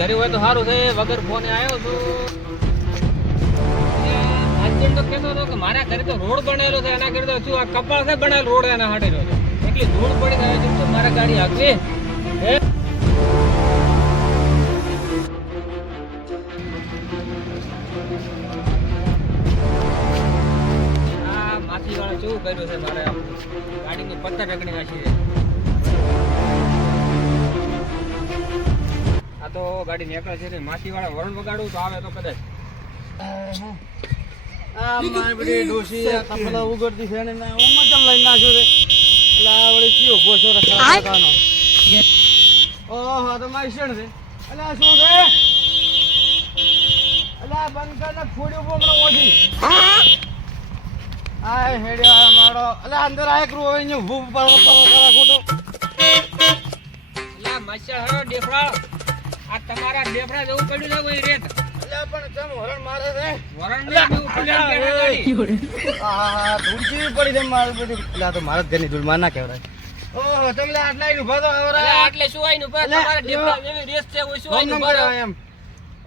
ઘરે હોય તો સારું છે, વગર ફોને આવ્યો છું. હસબન્ડ તો કહેતો હતો કે મારા ઘરે તો રોડ બનેલો છે, એના ઘરે તો શું આ કપાળ છે બનાવેલો રોડ એના હાડેલો છે. એટલી ધૂળ પડી તો મારા ગાડી આગવી હે? આ માસી વાળો કેવું કર્યું છે મારે ગાડીની પથ્થર રગડી નાખી આ તો ગાડી નીકળે છે ને માસી વાળા વરણ વગાડું તો આવે તો કદાચ. આ મારી બધી ડોશી ઉગડતી છે ને હું નાખ્યો છે એટલે આ વળી કયો ભોસો રખા ઓહો તો મારી શણ છે. એટલે આ શું છે? એટલે આ બંધ કર ને ફોડ્યું બોમણો ઓછી આ હેડ્યો આ મારો એટલે અંદર આ એક રૂ હોય ને ભૂપ પર પર ખોટો. એટલે માસ્ટર હરો ડેફડા આ તમારા ડેફડા જવું પડ્યું છે કોઈ રેત. પણ હરણ મારે છે? પડી છે મારે બધી. એટલે તો મારા ઘરની ધૂળ માર ના કહેવાય. ઓહો તમને આટલા ઊભા તો આવરા આટલે શું આઈને ઊભા? તમારા ડેફડા રેસ છે શું ઊભા એમ.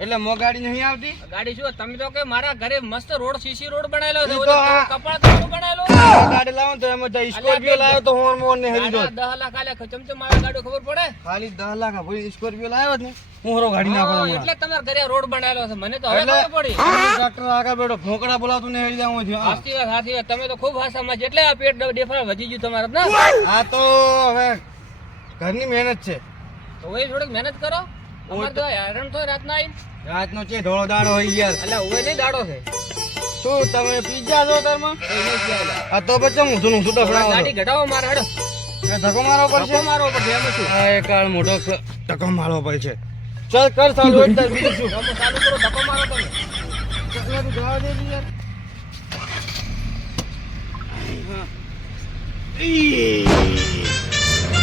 એટલે મો ગાડી નહીં આવતી? ગાડી શું તમે તો કે મારા ઘરે મસ્ત રોડ સીસી રોડ બનાવેલો છે તો કપડા તો બનાવેલો ગાડી લાવો તો એમાં જાય સ્કોર્પિયો લાવ્યો તો હોર્ન મોર ને હેરી દો 10 લાખ આલે ચમચમ મારા ગાડી ખબર પડે? ખાલી 10 લાખ ભાઈ સ્કોર્પિયો લાવ્યો ને. હરો ગાડી ના હા, એટલે તમારા ઘરે રોડ બનાવેલો છે મને તો હવે ખબર પડી. ડોક્ટર આગળ બેઠો ફોકડા બોલાવતું ને હેરી જાવ છે સાચી વાત સાચી વાત. તમે તો ખૂબ હાસામાં છે. એટલે આ પેટ ડેફડા વધી ગયું તમારા ના? આ તો હવે ઘરની મહેનત છે. તો એ થોડીક મહેનત કરો. અમાર તો હેરાન તો રાતના આવીને. રાતનો છે ધોળો દાડો હોય યાર. એટલે હવે નહીં દાડો છે? શું તમે પીઝા છો તારમાં. આ તો બચ્ચા હું છું શું થોડા ગાડી ઘટાવો મારે હડો. છો ધક્કો મારવો પડશે? મારવો પડશે એમ શું? આ એક કાળ મોટો ધક્કો મારવો પડશે. ચાલ કર ચાલુ એટલે બીજું શું? તમે ચાલુ કરો ધક્કો મારો તમે ચકલા તું જવા દે યાર.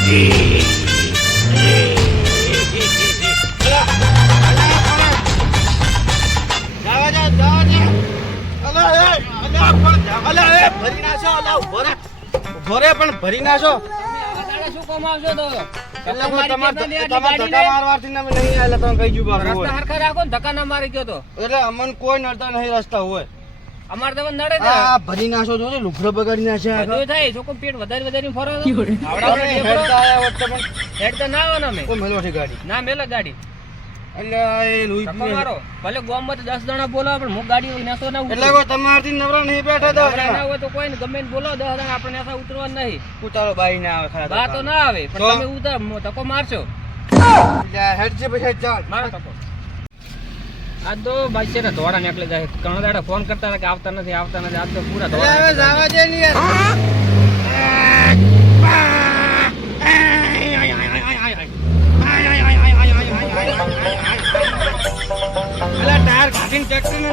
જવા ભરી નાખો, અલા, ઊભો રે. ઊભો રે, પણ ભરી નાખો. આવા શું તો એટલે તમાર- તમાર ધક્કા મારવાથી ને નહીં આયેલા, તમે કહી ગયું રસ્તા હરખા રાખો ને ધક્કા ના મારી ગયો તો. એટલે અમને કોઈ નડતા નહીં રસ્તા હોય. અમારે તો નડે આ ભરી નાખો જો ને બધું થાય પેટ વધારે વધારે ફરો. આયા તો હેડ તો ના કોઈ મેલવાથી ગાડી. ના મેલો ગાડી. ભલે ગામમાં તો દસ જણા બોલાવે પણ હું ગાડી હોય ના એટલે કોઈ નવરા નહીં બેઠા તો નવરા હોય તો કોઈ ગમે એને દસ જણા આપણે નેસા ઉતરવા નહીં. ઉતારો બાઈ ના આવે બા તો ના આવે પણ તમે ઉતર ધક્કો મારશો. હેડ છે પછી ચાલ. મારો તકો આજ તો છે ને ધોળા નીકળી જાય. ઘણા દાડા ફોન કરતા કે આવતા નથી આવતા નથી. આજ તો પૂરા એટલે ધોળા જવા દે ને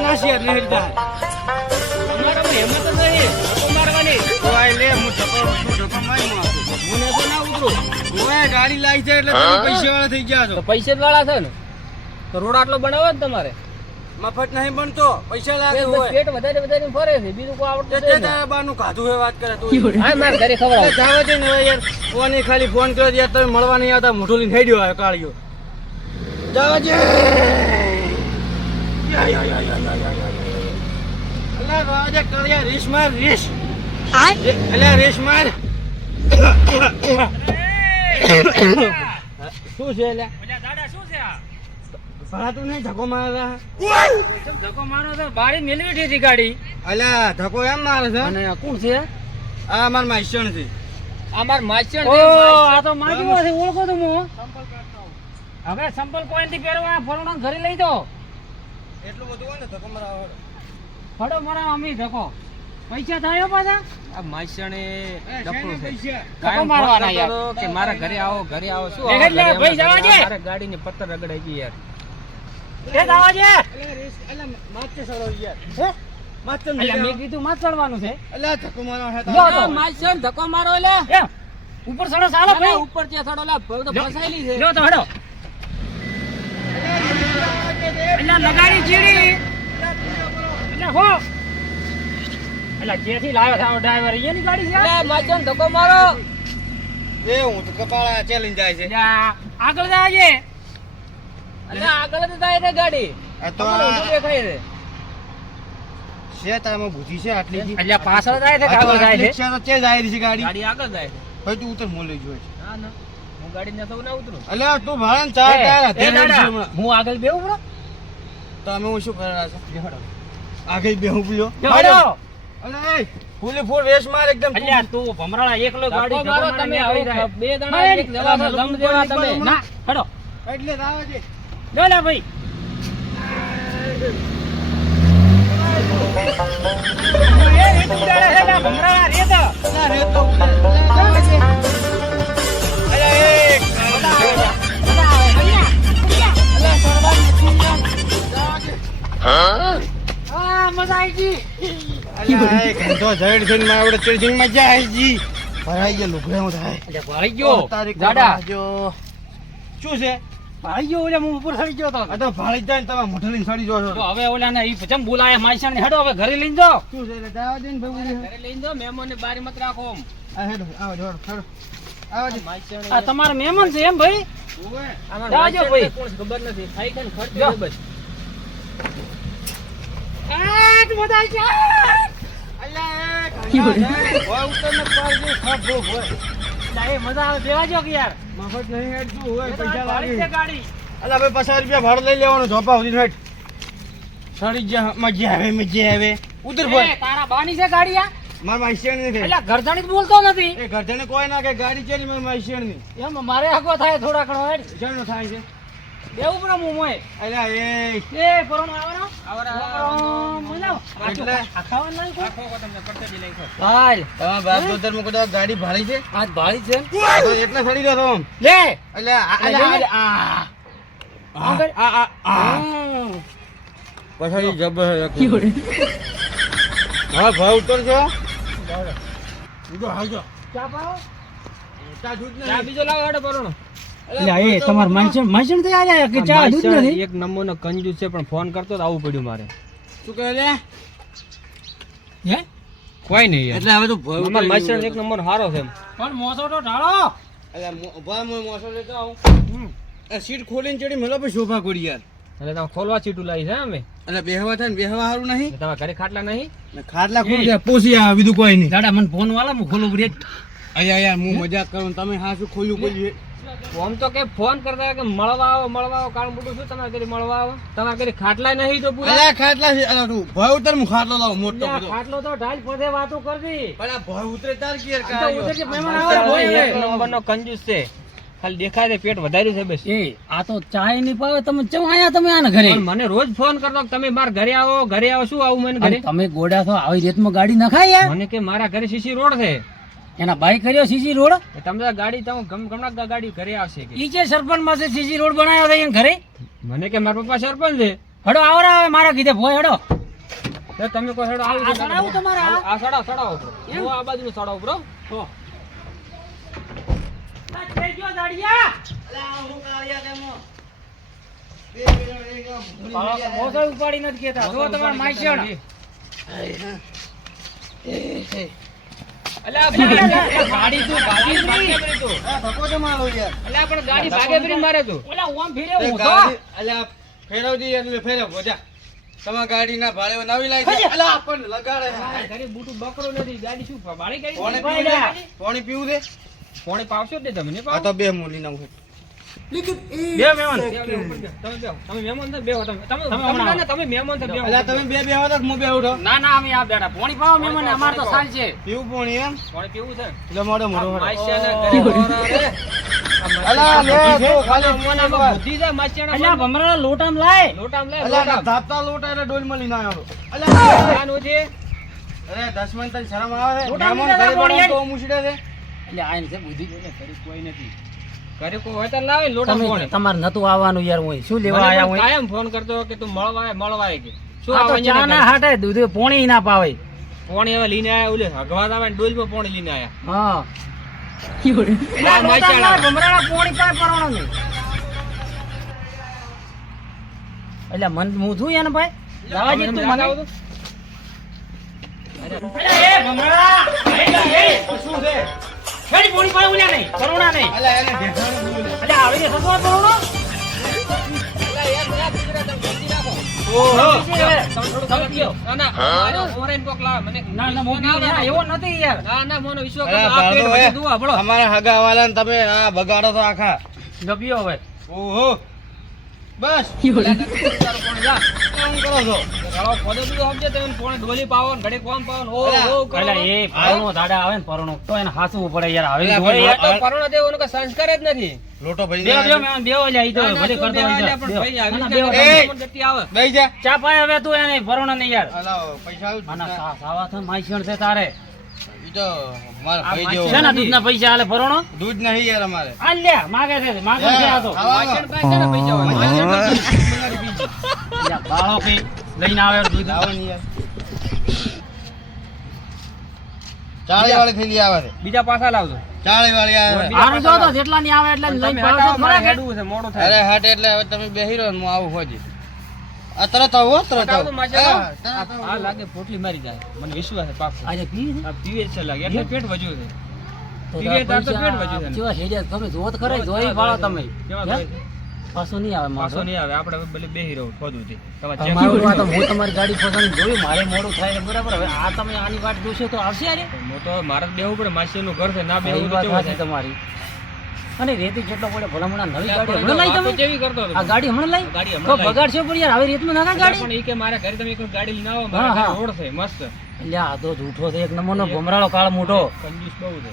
ટ્રેક્ટર ને નહીં હેડતા અમારામાં હેમત જ નહીં. ધક્કો મારવાની. તો લે હું ધક્કો હું ધક્કો મારી. હું ને તો ના ઉતરું. ઓય ગાડી લાવી છે એટલે તમે પૈસા વાળા થઈ ગયા છો. પૈસા વાળા છે ને? તો રોડ આટલો બનાવો ને તમારે. મફત નહીં બનતો. પૈસા લાગે હોય. પેટ વધારે વધારે ફરે છે. બીજું કોઈ આવડતું નથી. તારા બાનું ખાધું હોય વાત કરે તું. હા મારે ઘરે ખબર એટલે જાવા દે ને યાર. ફોન ખાલી ફોન કર્યો યાર. તમે મળવા નહીં આવતા. મોઢું લઈને હેડ્યો આવે કાળિયો જાવા યા, યા, યા, યા, યા, યા, યા. અલા, જાવા દે, કાળિયા, રીસ માર, રીસ. રે- અલા, માર. શું છે અલ્યા? શું છે આ ભરાતું નહીં ધક્કો મારે ધક્કો મારો તો હતી ગાડી અલ્યા ધક્કો એમ મારે છે અને આ કોણ છે આ માર માઈસણ છે અમાર માચણ ઓ આ તો માજવો છે તો હવે સંપલ પોઈન્ટથી પહેરવા ફરવાનો ઘરે લઈ દો એટલું બધું હોય ને ધક્કો મારા ફડો મારા અમી ધકો પૈસા થાય પાછા? આ માસણે ડફો છે. પૈસા? મારવાના યાર. કે મારા ઘરે આવો ઘરે આવો. શું એટલે ભાઈ જવા દે. મારે ગાડીની પત્તર રગડાઈ ગઈ યાર. કે જવા દે. એટલે માથે સડો યાર. હે? માથે મેં કીધું માં ચડવાનું છે. અલ્યા, ધક્કો મારવા ધક્કો મારો લે. ઉપર ચડો ચાલો ભાઈ. ઉપર ત્યાં સડો લે. ફસાયેલી છે. તો હડો. એટલે લગાડી ચીડી. એટલે હો. એટલે જેથી લાવ્યો થાવ ડ્રાઈવર એની ગાડી છે. લે માચણ ધક્કો મારો. એ હું તો કપાળા ચેલીને જાય છે. એટલે આ આગળ જાજે એટલે આગળ જ જાય છે ગાડી. આ તો દેખાય છે. છે તારામાં બુદ્ધિ છે આટલી એટલે પાછળ જાય છે આ જાય છે છે? તો ચે જાય છે ગાડી. ગાડી આગળ જાય છે. ભાઈ તું ઉતર મોં લઈ જોઈ છે. ના ના. હું ગાડી ને ના ઉતરું. અલ્યા તું ભાડે ચાર ટાયર. હું આગળ બરો. તો અમે હું શું કરવા છે આગળ બેહું પીલો અલે એ ફૂલે ફૂલ રેસ માર એકદમ અલ્યા તું ભમરાળા એકલો ગાડી મારો તમે આવી બે દાણા એક જેવા દમ દેવા તમે ના હેડો એટલે લે લે ભાઈ એ રીત ને ભમરાળા રેતો ના રે મજા આવી ગઈ ઘંટો મજા આવી ભરાઈ ગયા લુગડામાં થાય એટલે ભાઈ ગયો તારીખ જો શું છે ભાઈ ગયો એટલે હું ઉપર ચડી ગયો તો તો જાય તમે મોઢે લઈને સડી તો હવે ઓલા ને ઈ જેમ બોલાય માઈસણ ને હેડો હવે ઘરે લઈને જાઓ શું છે એટલે દાવા દે ભાઈ ઘરે લઈને જાઓ મહેમાન ને બારી મત રાખો આમ. આ હેડો આવો જો હેડો આવો માઈસણ આ તમારા મહેમાન છે એમ ભાઈ આમાં ભાઈ. કોણ ખબર નથી ખાઈ ખાઈને ખર્ચે બસ પચાસ રૂપિયા ભાડું લઈ લેવાનું ઝોપા સુધી હેઠ સડી જા મજા આવે મજા આવે. ઉધર ભાઈ. તારા બાની છે ગાડી આ? મારા માઈશિયણ નથી એટલે ઘરધણી બોલતો નથી. એ ઘરને કોઈ ના કે ગાડી છે મારા માઈશિયણની એમ મારે હગો થાય થોડા ઘણો હેડ. જાણો થાય છે. દેવું પડે હું મોય અલ્યા એ. એ પરોણ આવવાનો. આવરા મજાવ એટલે? આ ખાવાનું નહીં કોઈ? રાખો કો તમને લઈ ખાઓ. હાલ. તમારા બાપ દોતરમાં કદાચ ગાડી ભાડી છે? આજ ભાડી છે તો એટલે સડી લે. આ આ આ આ પછી હા ભાવ ઉતરજો બીજો હાલજો ચા પાવો? ચા દૂધ ચા બીજો લાવો હેડો પરોણો. એટલે એ તમાર માનસણ માનસણ તો આયા કે ચા દૂધ નથી? એક નંબરનો કંજૂસ છે પણ ફોન કરતો તો આવું પડ્યું મારે. શું કહે લે? હે? કોઈ નહીં એટલે હવે તું ભાવ અમાર માઈસણ એક નંબર સારો છે. પણ મોસો તો ઢાળો. એટલે ભાઈ હું મોસો લેતો આવું. એ સીટ ખોલીને ચડી મેલો પછી શોભા કોડી યાર. એટલે તમે ખોલવા સીટું લાવી છે અમે? એટલે બેહવા થાય ને બેહવા સારું નહીં? તમારા ઘરે ખાટલા નહીં? ખાટલા ખોલી પોસી આવે બીજું કોઈ નહીં. દાડા મને ફોન વાળા હું ખોલું બ્રેક. અહીંયા યાર હું મજાક કરું તમે હા શું ખોલ્યું ખોલ્યું આમ તો કે ફોન કરતા કે મળવા આવો મળવા આવો કારણ બધું શું તમારા કરી મળવા આવો તમારા કરી ખાટલા નહીં તો પૂરા? અલ્યા ખાટલા છે અલા તું. ભય ઉતર હું ખાટલો લાવ મોટો બધો. ખાટલો તો ઢાલ પડે વાતો કરતી. પણ આ ભય ઉતરે તાર આ તો કાઢ્યો. મહેમાન આવે, ભય એક. નંબરનો કંજૂસ છે. ખાલી દેખાય છે પેટ વધાર્યું છે બસ. એ આ તો ચાય નહીં પાવે તમે ચમ આયા તમે આના ઘરે? મને રોજ ફોન કરતો તમે મારા ઘરે આવો ઘરે આવો શું આવું મને ઘરે? તમે ગોડા છો આવી રીતમાં ગાડી નખાય યાર? મને કે મારા ઘરે સીસી રોડ છે. એના ભાઈ કર્યો સીસી રોડ? તમે ગાડી તમે ગમ- ગમણાં ગાડી ઘરે આવશે કે? ઈ જે સરપંચ પાસે સીસી રોડ બનાવ્યો છે એને ઘરે? મને કે મારા પપ્પા સરપંચ છે. હડો આવરા આવે મારા કીધે ભોય હડો. તો તમે કોઈ હેડો આ આવી સડાવું તમારા આ? આ સડાવ સડાવો bro. હું આ બાજુ સડાવ ગયા. મોસળ ઉપાડી નથી કેતા જો તમારા અલ્યા આ ગાડી. તમારી ગાડીના ભાડે નવી લાવી પણ લગાડે. છે. ઘરે બૂટું બકરો નથી ગાડી શું બાળી પાણી પીવું. દે? પાણી પીવું દે? પાણી પાવશો ને તમે આ તો બે મૂલી ના ઉઠે. બે મહેમાન તમે બેહો. તમે મહેમાન બેહો તમે મહેમાન બેહો. તમે બે બે આવો તો હું બે ઉઠો. ના ના અમે આ બેડા પોણી પાવો મહેમાન અમાર તો સાલ છે પીવું પાણી એમ? પાણી પીવું છે એટલે મોડો તો. ભમરા લોટામ લાય લોટામ લાય લોટામ. ધાપતા લોટા એટલે ડોલ મળી ના આવ્યો અલ્યા, આનું છે. અરે, દસ મિનિટ તને શરમ આવે મહેમાન તો છે. એટલે આઈને છે બુદ્ધિ કોઈ નથી ઘરે કોઈ હોય તો લાવે લોટામ તમે તમારે નતું આવવાનું યાર હોય શું લેવા આયા હોય કાયમ ફોન કરતો કે તું મળવા મળવાય મળવા કે. શું આ તો આવવાનું ચા ના હાટે દૂધ પોણી ના પાવે. પોણી હવે લઈને આયા ઓલે હગવાદ આવે ને ડોલમાં પોણી લઈને આયા. હા. એટલે મન હું છું એને ભાઈ? જવા તું મને. આવું એ ભમરા? છેડી પોણી પાય ઉલ્યા નહીં કરુણા નહીં. અલ્યા, એને. અલ્યા આવી ને સસવા કરુણો અલા, ઓહો. બીજી હવે. તમે થોડું તમે ગલત ના, ના, મારે ઓવરાઈને કોક લાવે. મને ના ના મોટી ના, ના, એવો નથી યાર. ના, ના, મોનો વિશ્વ કરતો. આ પેટ અમારા હગાવાલાને તમે આ બગાડો તો આખા. ગપ્યો હવે. ઓહો. બસ. તારું કોણ જા. કેમ કરો છો? ગાળો ખોદો બધું સમજે તમે કોણે ડોલી પાવો ને ઘડીક કોમ પાવો ને ઓ, ઓ કરો. પેલા એ પરણો દાડા આવે ને પરણો તો એને હાસવું પડે યાર હવે અલા, યાર. તો પરોણા દેવાનો કોઈ સંસ્કાર જ નથી. લોટો ભરી બેહો, બેહો, મહેમાન, બેહો લ્યા, ઈ તો ના, ના, ભલે કરતો હોય પણ ભાઈ આવી ના, ના, રીતના બેહો, કરે, તમે. મન જતી આવે. બેહી જા. ચા પાય હવે તું એને પરણો નહીં યાર. અલા પૈસા આવું આના સાવા થઈને માઈસણ છે તારે. ઈ તો મારા આ ભાઈ માસી જેવો છે ને દૂધના પૈસા હાલે પરણો દૂધ નહીં યાર અમારે. આ લ્યા માગે છે માગે છે આ તો. વાસણ પાસે છે ને પૈસા હોય. વાસણ પાસે. લ્યા, બાળો કઈ લઈને આવે દૂધ લાવો ને ચાળી વાળી થેલી આવે છે બીજા પાછા લાવજો ચાળી વાળી આવે છે. જો તો જેટલા ની આવે એટલા લઈને પાડો મારે ખરા કે? હેડવું છે, અરે હાટ એટલે હવે તમે બેહી રહો હું આવું હોજી આ તરત આવું તરત હટાવો તો આવું માસી હા, હટાવો. તરત આવું. આ લાગે પોટલી મારી જાય મને વિશ્વાસ છે પાક્કો આજે પી આ પીવે છે લાગે એટલે પેટ વધ્યું છે પીવે તો પેટ વધ્યું છે કેવા હેડ્યા તમે જોત ખરા જોઈ વાળો તમે કેવા? પાછો નહીં આવે પાછો નહીં આવે. આપણે ભલે બેહી રહું ખોદું થી. તમારે check મારું કરવું આ તો હોય. હું તમારી ગાડી પસંદ જોયું મારે મોડું થાય બરાબર. હવે આ તમે આની વાત જોશો તો આવશે અરે હું તો મારે બેહવું પડે માસીનું ઘર છે ના એ બેહવું તો કેવું તમારી. અને રેતી જેટલો પડે ભલામણા નવી ગાડી હમણાં લઈ તમે? કેવી કરતો આ ગાડી હમણાં લઈ? ગાડી હમણાં. બગાડશો પણ યાર હવે રેતમાં નાખા ગાડી? પણ ઈ કે મારા ઘરે તમે કોઈ ગાડી લઈને આવો મારા રોડ છે મસ્ત. એટલે આ તો જૂઠો છે એક નંબરનો ભમરાળો કાળ મોટો. કંજૂસ બહુ છે.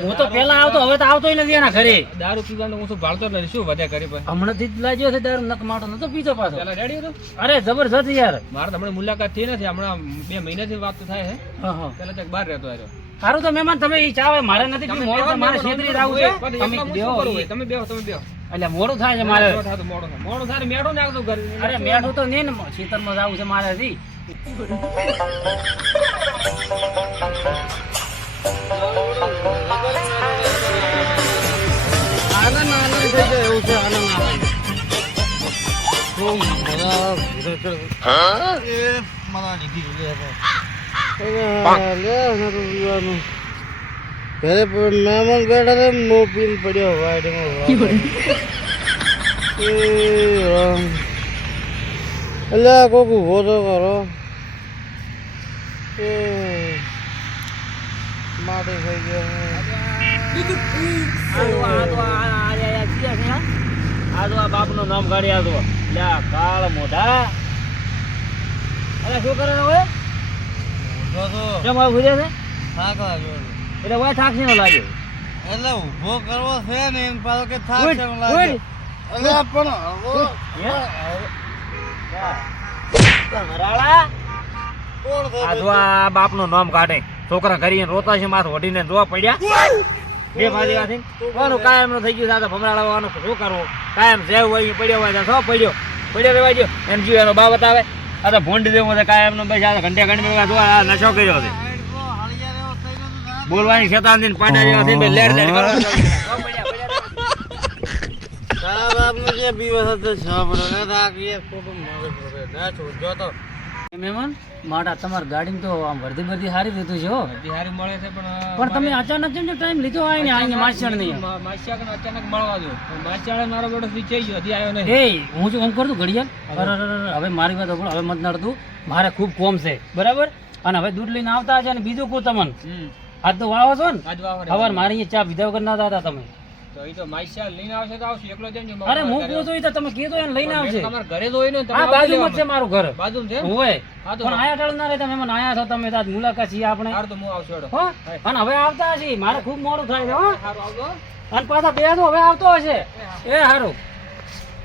હું તો પેલા આવતો હવે તો આવતોય નથી એના ઘરે. દારૂ પીવાનું હું તો ભાળતો નથી શું વધે ઘરે પછી હમણાંથી જ લાગ્યો છે દારૂ નક માટો નતો પીતો પાછો. પેલા રેડી હતો? અરે જબરજસ્ત યાર. મારે તો હમણાં મુલાકાત થઈ નથી હમણાં બે મહિનાથી વાત તો થાય છે પેલા તો બહાર રહેતો આવ્યો. સારું તો મહેમાન તમે ઈ ચાવે મારે નથી પીવું, મોડો મારે છેતરી જ છે. તમે બેહો. તમે બેહો તમે બેહો. એટલે મોડું થાય છે મારે. મોડું મોડો થાય. મોડું ને આવતો ઘરે. અરે મેઠું તો નહીં ને ખેતરમાં જાવું છે મારે હજી. ઘરે મહેમાન બેઠા પીને પડ્યો વાડીમાં એ કોક કરો માટે થઈ ગયો આ બાપનું નામ કાઢી આ કાળ મોઢા. અરે શું કરે હવે ઊભો તો કેમ હવે ઘૂર્યા છે? થાક લાગ્યો એટલે વાય થાક છે લાગ્યો. એટલે ઊભો કરવો છે ને એમ પાછો કે થાક છે લાગ્યો. લાગે એટલે પણ હવે જો આ બાપનું નામ કાઢે. છોકરા ઘરી રોતા છે માથે વઢીને જોવા પડ્યા. બે મારી વાત કોનું કાયમનું થઈ ગયું સાથે આ તો શું કરવું? કાયમ જેવ હોય પડ્યો હોય તો પડ્યો. પડ્યો રહેવા દો એમ જીવ એનો બાબત આવે આ તો ભૂંડ દેવું છે કાંઈ એમનો ભાઈ આ ઘંટે ઘંટે જો આ નશો કર્યો છે. બોલવાની શેતાન પાંડા જેવા થઈને લેડ લેડ કરો તારા આપનું જે બીવસ હતો તે સાંભળો ને થાકી ખોટું મગજ ના છોડજો તો મહેમાન? મારા તમારી ગાડી તો આમ વર્ધી વર્ધી સારી દીધું છે હો. હારી મળે છે પણ પણ તમે અચાનક કેમ ટાઈમ લીધો આવીને આવીને માછણ નહીં. મા- અચાનક મળવા દો. પણ મારો બેટો વિચાઈ ગયો હજી આવ્યો નહીં. એ હું શું કામ કરું? ઘડિયાળ? અરે હવે મારી વાત પણ હવે મત નડતું. મારે ખૂબ કોમ છે. બરાબર? અને હવે દૂધ લઈને આવતા હશે અને બીજું કહું તમને. આજ તો વાવો છો ને? આજ. સવાર મારી ચા પીધા વગર ના હતા તમે. તો ઈ તો માસિયા લઈને આવશે તો આવશે. એકલો જઈને અરે હું કહું તો તમે કીધું એને લઈને આવશે. તમારા ઘરે જ હોય ને આ બાજુમાં છે મારું ઘર. બાજુમાં છે હોય. હા તો પણ આયા ટાળ ના રહેતા મહેમાન આયા છો તમે તાજ મુલાકાત છીએ આપણે. હારું તો હું આવશું હેડો. હો? અને હવે આવતા હશે. મારે ખૂબ મોડું થાય છે હો. હારું આવજો. અને પાછા બે તો હવે આવતો હશે. એ હારું.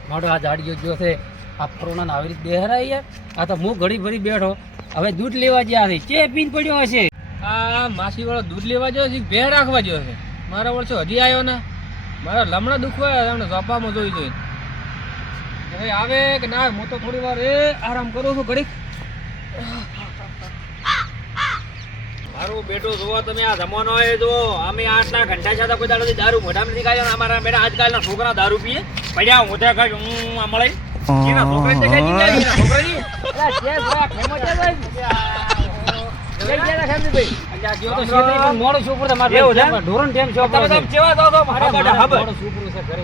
મારો આ જાડીઓ જો છે. આ ફરોણા આવી રીતે બેહરાય યાર આ તો હું ઘડી ભરી બેઠો. હવે દૂધ લેવા ગયા છે. ચે પીન પડ્યો હશે? આ માસી વાળો દૂધ લેવા ગયો છે કે ભેળ રાખવા ગયો છે મારા વર્ષો હજી આવ્યો ને? મારા લમણા દુખવા એમને ઝપામાં જોઈ જોઈ હવે આવે કે ના? હું તો થોડી વાર એ આરામ કરું છું ઘડીક. મારું બેટો જોવો તમે આ જમાનો એ જો અમે આટલા ઘંટા છે કોઈ દાડો દારૂ મોઢામાં નથી કાઢ્યો અમારા બેટા આજકાલના છોકરા દારૂ પીએ. પડ્યા મોઢા કાઢ હું આ મળે. એના છોકરાને દેખાય જે. જે મોડું તમારે એવું ટેમ છો તમે તો મારે. મોડું છે, ઘરે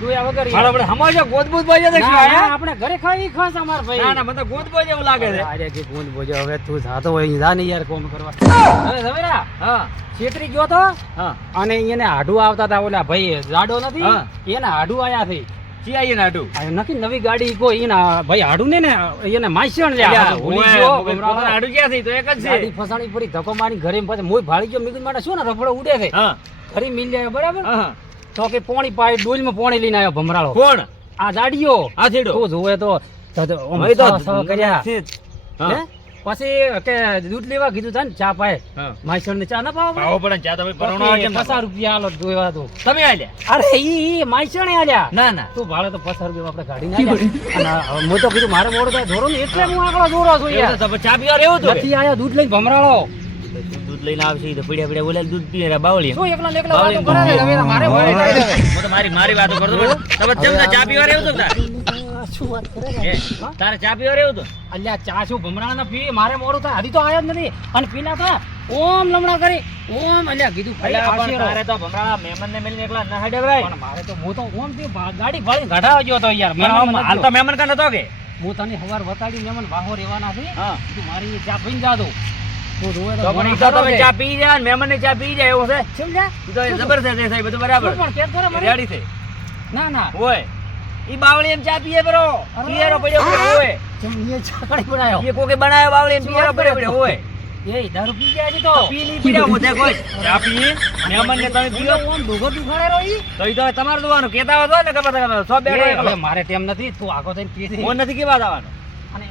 જોયા વગર મારો હમાજો ગોદબૂદ? આપણે ઘરે ખાઈ ખાસ અમાર ભાઈ. ના ના મને ગોદબૂદ લાગે છે. અરે કે ગુંદ બોજો હવે તું જાતો હોય જા યાર કોમ કરવા. હવે સવેરા હા. છેતરી ગયો તો? હા. અને એને હાડું આવતા હતા ઓલા ભાઈ જાડો નથી. એને હાડું આયા થી ચી આઈએ નાડું. નવી ગાડી કોઈ એના ભાઈ હાડુ ને ને એને માસણ લે હાડું ક્યાં થઈ? તો એક જ ગાડી ફસાણી પડી ધક્કો મારી ઘરે પછી મોય ભાળી ગયો મીકું માટે શું ને રફડો ઉડે છે? ઘરે મિલ જાય બરાબર? તો કે પોણી પાય ડોલમાં પોણી લઈને આવ્યો ભમરાળો. કોણ? આ જાડીયો આ છેડો. તું જોવે તો કર્યા? પછી કે દૂધ લેવા કીધું તા ને ચા પાય માસણ ને ચા ના પાવો પાવો પડે ચા તમે પરણો આવે? પચાસ રૂપિયા આલો જોવા દો તમે આલ્યા? અરે ઈ ને આલ્યા. ના ના. તું ભાડે તો પચાસ રૂપિયા આપણે ગાડી ના. અને હું તો કીધું મારે મોડો થાય ધોરો ને એટલે હું આગળ દોરો છું યાર. તો તમે ચા પીવા રહેવું તો નથી આયા દૂધ લઈને ભમરાળો. દૂધ લઈને આવશે તો પીડ્યા પીડ્યા બોલે દૂધ પીએ રા બાવળી શું એકલા એકલા વાતો કરે છે? મારે તો મારી મારી વાતો કરતો. તમે કેમ તો ચા પીવા તારે આ શું વાત કરે? તારે ચા પીવા રહેવું હતું? અલ્યા ચા શું ભમરાળા ના પી? મારે મોડું થાય. હજી તો આવ્યો જ નથી. અને પીલા તો ઓમ લમણા કરી. ઓમ અલ્યા કીધું ભાઈ આશીર્વાદ. તારે તો ભમરાળા મહેમાનને મળીને એકલા ના હડે ભાઈ. પણ મારે તો હું તો ઓમથી ગાડી ભાળી ઘટાવા ગયો તો યાર. આમ હાલ તો મહેમાન કા નતો કે? હું તને હવાર વતાડી મહેમાન વાહો રેવાના છે. હા. તું મારી ચા પીને જા તું. તો તો તમે ચા પી જાય ને ચા પી જાય એવું છે? તો જબરદસ્ત બધું બરાબર. રેડી છે. ના ના. હોય. ઈ બાવળી એમ ચા પીએ બરો. પિયરો પડ્યો પડ્યો હોય. જેમ એ ચા કાઢી બનાવ્યો એ કોકે બનાયો બાવળી એમ શું પિયરો પડ્યો પડ્યો હોય. એ દારૂ પી ગયા છે તો. પી નહીં પીડ્યા હું તે કોઈ. ચા પીએ મહેમાનને તમે પીઓ. ઓમ ડોગર દુખાડેલો ઈ. તો ઈ તો તમારે જોવાનું કેતા હોય તો ને ખબર તમે સો એકલો. મારે તેમ નથી. તું આગો થઈને પી દે. નથી કેવા જવાનું ને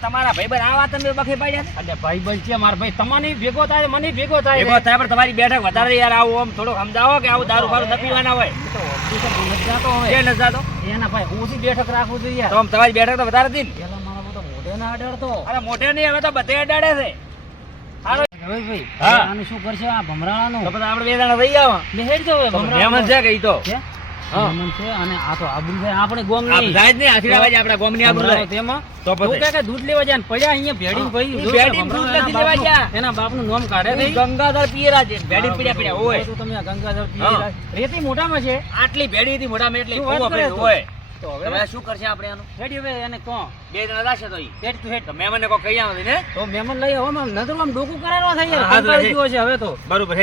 તમારા તમે બખે પાડ્યા? ભાઈ છે મારા ભાઈ તમારે ભેગો થાય મને ભેગો થાય. ભેગો થાય પણ તમારી બેઠક વધારે યાર આવું આમ થોડું સમજાવો કે આવું દારૂ ફારું ન પીવાના હોય? એ જાતો? એના ભાઈ ઓછી બેઠક રાખવું જોઈએ તો આમ તમારી બેઠક તો વધારે હતી ને? મોઢે ના અડાડતો. અરે મોઢે નહીં હવે તો બધે અડાડે છે. હા. આનું શું કરશે આ ભમરાળાનું તો આપડે આપણે બે જણા રહી આવો. બેહેડ જો ભમરાળા છે કે તો? છે? હા. છે અને આ તો આબરૂ છે આપણે ગોમ નહીં જાય જ નહીં આશીર્વાદ છે આપણા ગામની આબરૂ ભમરાળો તેમાં. તો પછી? કહે દૂધ લેવા જાય ને પડ્યા અહીંયા ભેડી દૂધ નથી લેવા નામ કાઢે નહીં ગંગાધર પિયરા છે ભેડી પડ્યા પડ્યા હોય. તો તમે ગંગાધર હા. રેતી મોઢામાં છે. આટલી ભેડી હતી મોઢામાં એટલી કૂવો પડ્યો? હોય. તો હવે હવે શું કરશે આપણે આનું? રેડી હવે એને કહો. બે જણા તો હેડ હેડ કોઈ કહી આવે ને? તો મહેમાન લઈ નજર આમ ડોકું કરાવવા. ગયો છે હવે તો. બરોબર